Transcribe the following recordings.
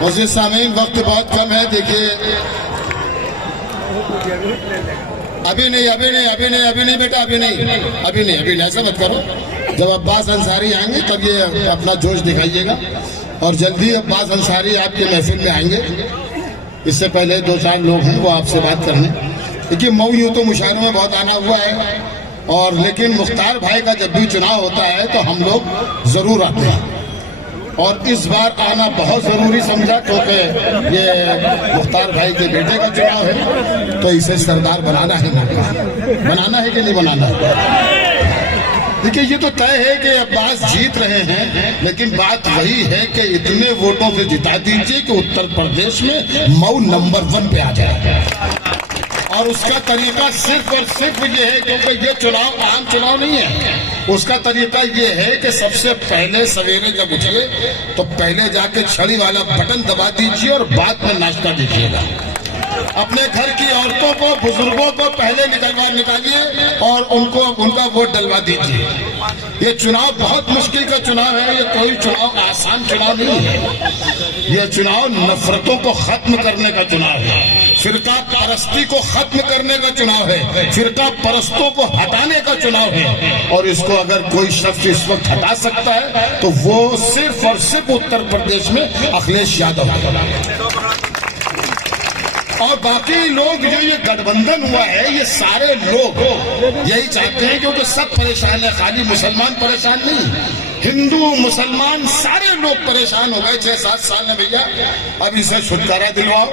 मुझे सामीन वक्त बहुत कम है। देखिए अभी नहीं बेटा, अभी नहीं, ऐसा मत करो। जब अब्बास अंसारी आएंगे तब ये अपना जोश दिखाइएगा। और जल्दी अब्बास अंसारी आपके महफिल में आएंगे। इससे पहले 2-4 लोग हैं वो आपसे बात करने। देखिए मऊ यूँ तो मुशायरों में बहुत आना हुआ है, और लेकिन मुख्तार भाई का जब भी चुनाव होता है तो हम लोग जरूर आते हैं। और इस बार आना बहुत जरूरी समझा, क्योंकि ये मुख्तार भाई के बेटे का चुनाव है, तो इसे सरदार बनाना है कि नहीं बनाना है। देखिए ये तो तय है कि अब्बास जीत रहे हैं, लेकिन बात वही है कि इतने वोटों से जिता दीजिए कि उत्तर प्रदेश में मऊ नंबर 1 पे आ जाए। और उसका तरीका सिर्फ और सिर्फ ये है, क्योंकि ये चुनाव आम चुनाव नहीं है। उसका तरीका ये है कि सबसे पहले सवेरे जब उठिए तो पहले जाके छड़ी वाला बटन दबा दीजिए और बाद में नाश्ता दीजिएगा। अपने घर की औरतों को, बुजुर्गों को पहले निकालिए और उनका वोट डलवा दीजिए। ये चुनाव बहुत मुश्किल का चुनाव है। ये कोई चुनाव आसान चुनाव नहीं है। ये चुनाव नफरतों को खत्म करने का चुनाव है, फिरका परस्ती को खत्म करने का चुनाव है, फिरका परस्तों को हटाने का चुनाव है। और इसको अगर कोई शख्स इस वक्त हटा सकता है तो वो सिर्फ और सिर्फ उत्तर प्रदेश में अखिलेश यादव है। और बाकी लोग जो ये गठबंधन हुआ है, ये सारे लोग यही चाहते हैं, क्योंकि सब परेशान है, खाली मुसलमान परेशान नहीं, हिंदू मुसलमान सारे लोग परेशान हो गए 6-7 साल में। भैया अब इसे छुटकारा दिलवाओ।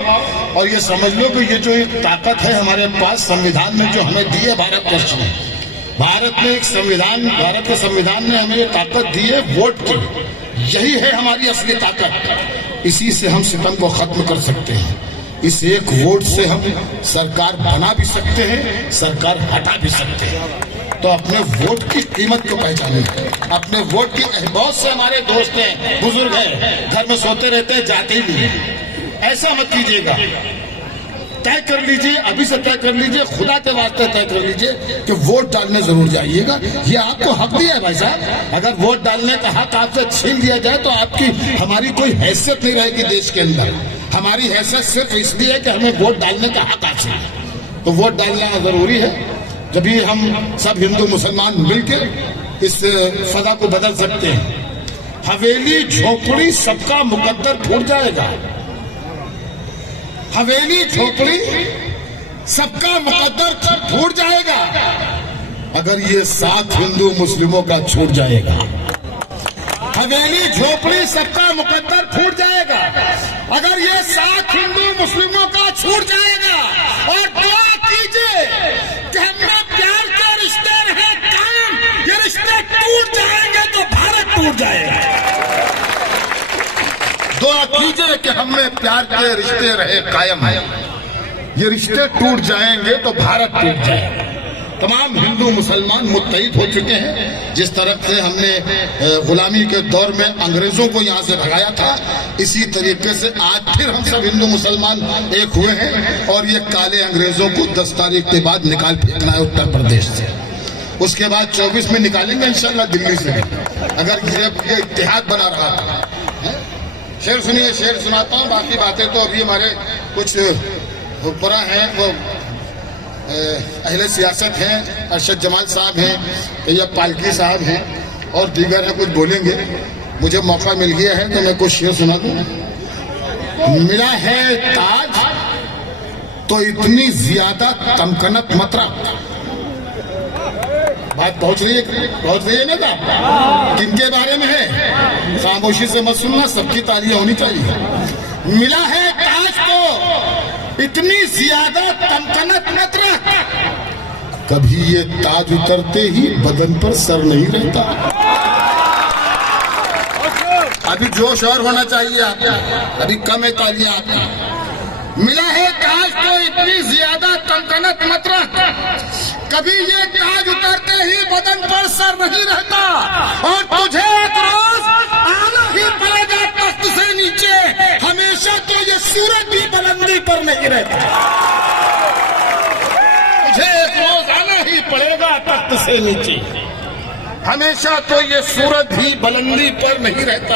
और ये समझ लो कि ये जो एक ताकत है हमारे पास संविधान में जो हमें दी है भारतवर्ष में, भारत में एक संविधान, भारत के संविधान ने हमें ये ताकत दी है वोट की। यही है हमारी असली ताकत। इसी से हम सितम को खत्म कर सकते हैं। इस एक वोट से हम सरकार बना भी सकते हैं, सरकार हटा भी सकते हैं। तो अपने वोट की कीमत को पहचानिए, अपने वोट की। बहुत से हमारे दोस्त हैं, बुजुर्ग हैं, घर में सोते रहते हैं, जाते ही नहीं। ऐसा मत कीजिएगा। तय कर लीजिए, अभी से तय कर लीजिए, खुदा के वास्ते तय कर लीजिए कि वोट डालने जरूर जाइएगा। ये आपको हक दिया है भाई साहब। अगर वोट डालने का हक आपसे छीन लिया जाए तो आपकी हमारी कोई हैसियत नहीं रहेगी देश के अंदर। हमारी हैसियत सिर्फ इसलिए है कि हमें वोट डालने का हक हासिल है। तो वोट डालना जरूरी है। जब भी हम सब हिंदू मुसलमान मिलकर इस फजा को बदल सकते हैं। हवेली झोपड़ी सबका मुकद्दर फूट जाएगा। हवेली झोपड़ी सबका मुकद्दर फूट जाएगा अगर ये साथ हिंदू मुस्लिमों का छूट जाएगा। हवेली झोपड़ी सबका मुकद्दर फूट जाएगा अगर ये साथ हिंदू मुस्लिमों का छूट जाएगा। और दुआ कीजिए कि हमें प्यार के रिश्ते रहे कायम। ये रिश्ते टूट जाएंगे तो भारत टूट जाएगा। दुआ कीजिए कि हमें प्यार के रिश्ते रहे कायम। ये रिश्ते टूट जाएंगे तो भारत टूट जाएगा। तमाम हिंदू मुसलमान मुत्तहिद हो चुके हैं। जिस तरह से हमने गुलामी के दौर में अंग्रेजों को यहाँ से भगाया था, इसी तरीके से आज फिर हम सब हिंदू मुसलमान एक हुए हैं। और ये काले अंग्रेजों को 10 तारीख के बाद निकाल फेंकना है उत्तर प्रदेश से। उसके बाद 24 में निकालेंगे इंशाल्लाह दिल्ली से, अगर ये इत्तेहाद बना रहा था। शेर सुनिए, शेर सुनाता हूँ। बाकी बातें तो अभी हमारे कुछ हुक्मरां हैं, वो अहले सियासत हैं, अरशद जमाल साहब हैं, या पालकी साहब हैं और दीगर हैं, कुछ बोलेंगे। मुझे मौका मिल गया है तो मैं कुछ शेर सुना दूँ। मिला है ताज तो इतनी ज्यादा तमकनत मत रख। बात पहुंच रही है ना? किनके बारे में है? खामोशी से मत सुनना, सबकी तालियां होनी चाहिए। मिला है ताज तो इतनी ज्यादा तमकनत मत रख। कभी ये ताज उतरते ही बदन पर सर नहीं रहता। अभी जोश और होना चाहिए आपका, अभी कम है तालियां आपकी। मिला है ताज तो इतनी ज्यादा तमकनत मत रख। कभी ये ताज उतरते ही बदन पर सर नहीं रहता। और तुझे एक रोज आना ही पड़ेगा तख्त से नीचे। हमेशा तो ये सूरज भी बुलंदी पर नहीं रहता। तुझे एक रोज आना ही पड़ेगा तख्त से नीचे। हमेशा तो ये सूरज भी बुलंदी पर नहीं रहता।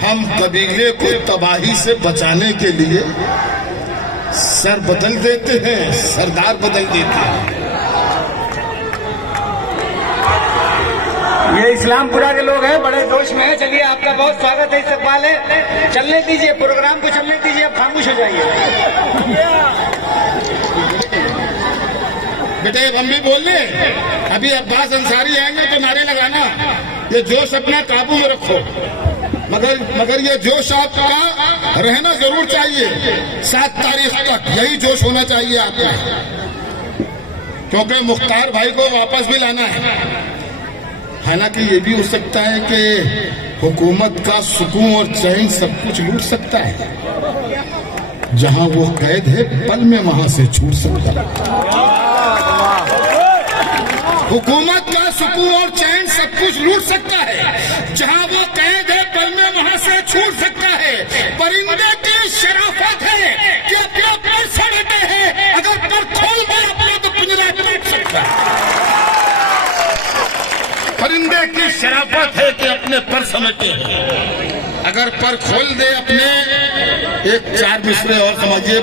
हम कबीले को तबाही से बचाने के लिए सर बदल देते हैं, सरदार बदल देते हैं। ये इस्लामपुरा के लोग हैं, बड़े जोश में हैं। चलिए, आपका बहुत स्वागत है, इस्तकबाल है। चलने दीजिए, प्रोग्राम को चलने दीजिए, अब खामोश हो जाइए। बेटे हम भी बोल रहे, अभी अब्बास अंसारी आएंगे तो नारे लगाना। ये जोश अपना काबू में रखो, मगर ये जोश आपका रहना जरूर चाहिए 7 तारीख तक। यही जोश होना चाहिए आपका, क्योंकि मुख्तार भाई को वापस भी लाना है। हालांकि ये भी हो सकता है कि हुकूमत का सुकून और चैन सब कुछ लूट सकता है। जहां वो कैद है पल में वहां से छूट सकता है। हुकूमत का सुकून और चैन सब कुछ लूट सकता है। जहां वो कैद है पल में वहां से छूट सकता है। परिंदे की शराफत है कि अपना पर सड़ते हैं, अगर पर खोल दे अपना तो पिंजरा टूट सकता है। परिंदे की शराफत है कि अपने पर समेटे हैं, अगर पर खोल दे अपने। एक 4 मिसरे और समझिए,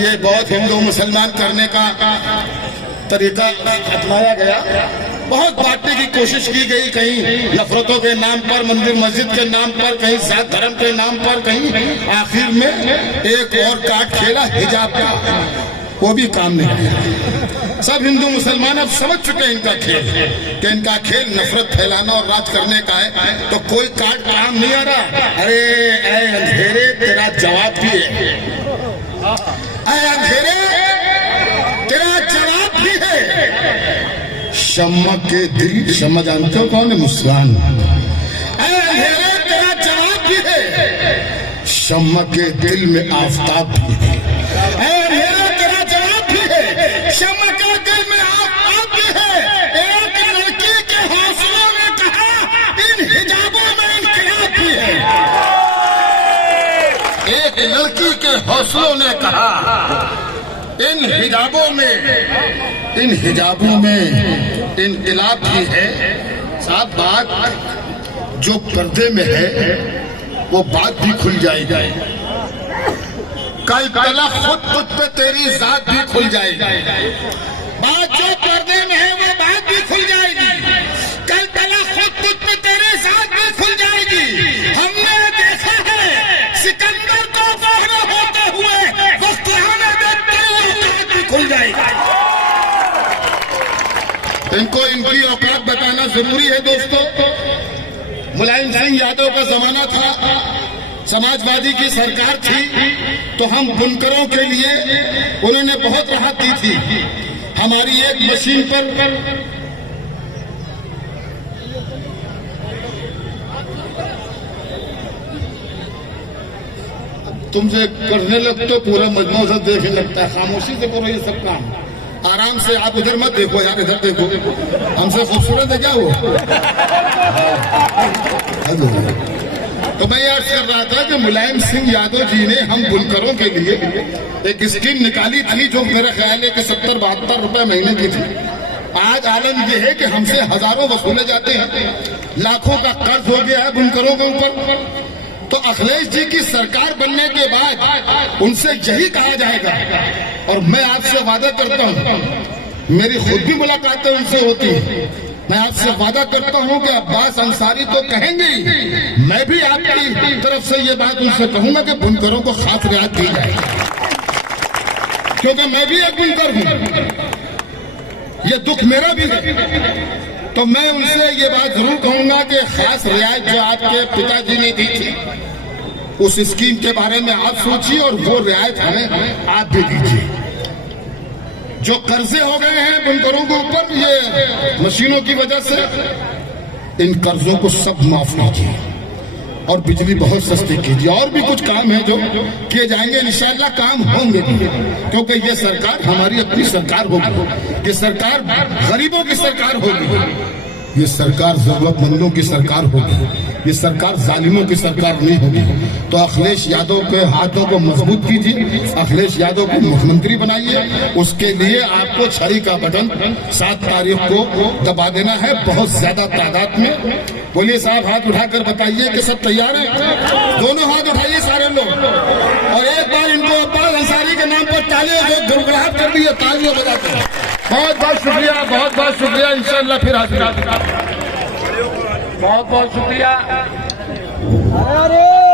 ये बहुत हिंदू मुसलमान करने का तरीका अपनाया गया। बहुत बांटने की कोशिश की गई, कहीं नफरतों के नाम पर, मंदिर मस्जिद के नाम पर, कहीं जात धर्म के नाम पर, कहीं आखिर में एक और काट खेला हिजाब का, वो भी काम नहीं आया। सब हिंदू मुसलमान अब समझ चुके हैं इनका खेल, कि इनका खेल नफरत फैलाना और राज करने का है, तो कोई काट काम नहीं आ रहा। अरे ऐ अंधेरे तेरा जवाब भी है, ऐ अंधेरे तेरा जवाब भी है। शम्मा के दिल, शम्मा जानते हो कौन है? मुस्कान। ऐ अंधेरे तेरा जवाब भी है, शम्मा के दिल में आफताब भी है। ऐ अंधेरे तेरा जवाब भी है, शम्मा के दिल में आफताब भी है। एक लड़की के हौसलों ने कहा, इन हिजाबों में इनकलाब भी है। एक लड़की के हौसलों ने कहा, इन हिजाबों में इनकलाब भी है। साहब, बात जो पर्दे में है वो बात भी खुल जाएगी। कल पहला खुद पे तेरी जात भी खुल जाएगी। बात जो पर्दे में है वो बात भी खुल जाएगी। कल पहला खुद पे तेरी जात भी खुल जाएगी। हमने देखा है सिकंदर को फख्र होते हुए वक्त आने देते भी खुल जाएगी। इनको इनकी औकात बताना जरूरी है दोस्तों। मुलायम सिंह यादव का जमाना था, समाजवादी की सरकार थी, तो हम बुनकरों के लिए उन्होंने बहुत राहत दी थी। हमारी एक मशीन पर तुमसे करने लगते तो पूरा मजमू से देखने लगता है। खामोशी से करो ये सब काम, आराम से। आप इधर मत देखो यार, इधर देखो, हमसे खूबसूरत है क्या वो? तो मैं अर्ज कर रहा था कि मुलायम सिंह यादव जी ने हम बुनकरों के लिए एक स्कीम निकाली थी, जो मेरा ख्याल है कि 70-72 रुपए महीने की थी। आज आलम यह है कि हमसे हजारों वसूले जाते हैं, लाखों का कर्ज हो गया है बुनकरों के ऊपर। तो अखिलेश जी की सरकार बनने के बाद उनसे यही कहा जाएगा, और मैं आपसे वादा करता हूँ, मेरी खुद भी मुलाकातें उनसे होती हैं, मैं आपसे वादा करता हूं कि अब्बास अंसारी तो कहेंगे ही, मैं भी आपकी तरफ से ये बात उनसे कहूंगा कि बुनकरों को खास रियायत दी जाए, क्योंकि मैं भी एक बुनकर हूं, ये दुख मेरा भी है। तो मैं उनसे ये बात जरूर कहूंगा कि खास रियायत जो आपके पिताजी ने दी थी, उस स्कीम के बारे में आप सोचिए और वो रियायत हमें आप भी दीजिए। जो कर्जे हो गए हैं बुनकरों के ऊपर ये मशीनों की वजह से, इन कर्जों को सब माफ कीजिए और बिजली बहुत सस्ती कीजिए। और भी कुछ काम है जो किए जाएंगे, इंशाअल्लाह काम होंगे भी, क्योंकि ये सरकार हमारी अपनी सरकार होगी, ये सरकार गरीबों की सरकार होगी। ये सरकार जरूरतमंदों की सरकार होगी, ये सरकार जालिमों की सरकार नहीं होगी। तो अखिलेश यादव के हाथों को मजबूत कीजिए, अखिलेश यादव को मुख्यमंत्री बनाइए। उसके लिए आपको छड़ी का बटन 7 तारीख को दबा देना है, बहुत ज्यादा तादाद में। बोलिए साहब, हाथ उठाकर बताइए कि सब तैयार हैं। दोनों हाथ उठाइए सारे लोग, और एक बार इनको अब्बास अंसारी के नाम पर तालियां जो गुड़गुड़ाहट कर दी है, तालियां बजाते हैं। बहुत बहुत शुक्रिया, बहुत बहुत शुक्रिया। इंशाअल्लाह फिर हाजिर। बहुत बहुत शुक्रिया। अरे